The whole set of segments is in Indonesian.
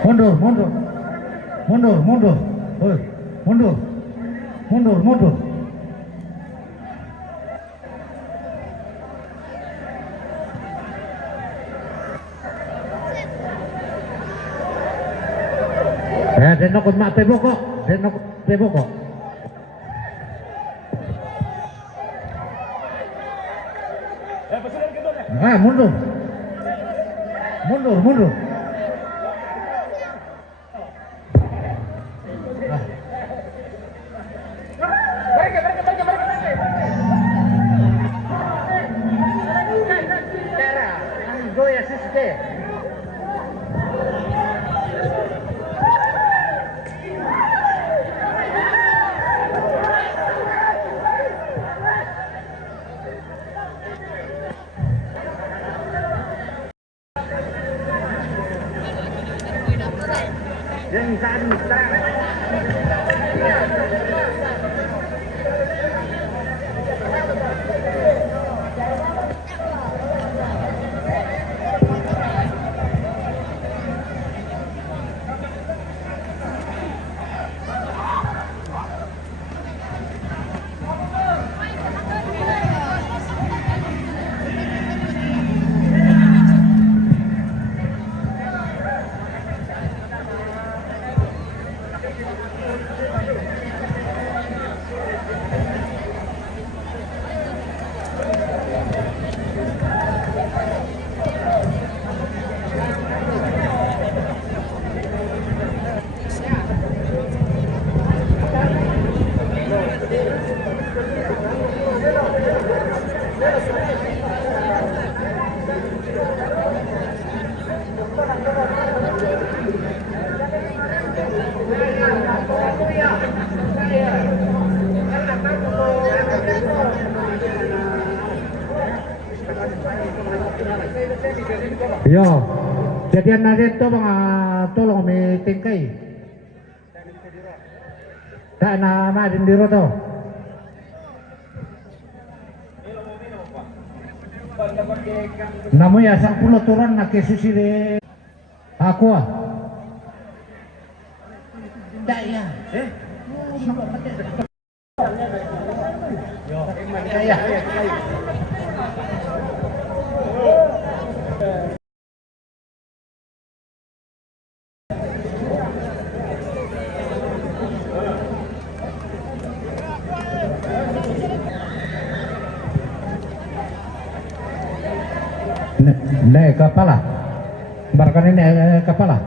Mundur, mundur, mundur, mundur, mundur, mundur, mundur. Ya, denok mak tebok kok, denok tebok kok. Ah, mundur, mundur, mundur. Yo, jadian nanti to mga tolong meeting kay. Tak nama din diro to. Namu ya 10 turun na kesusi de aku ah. Tak ya. Yo, ya. Naik kepala, barkan ini kepala.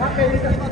Oke.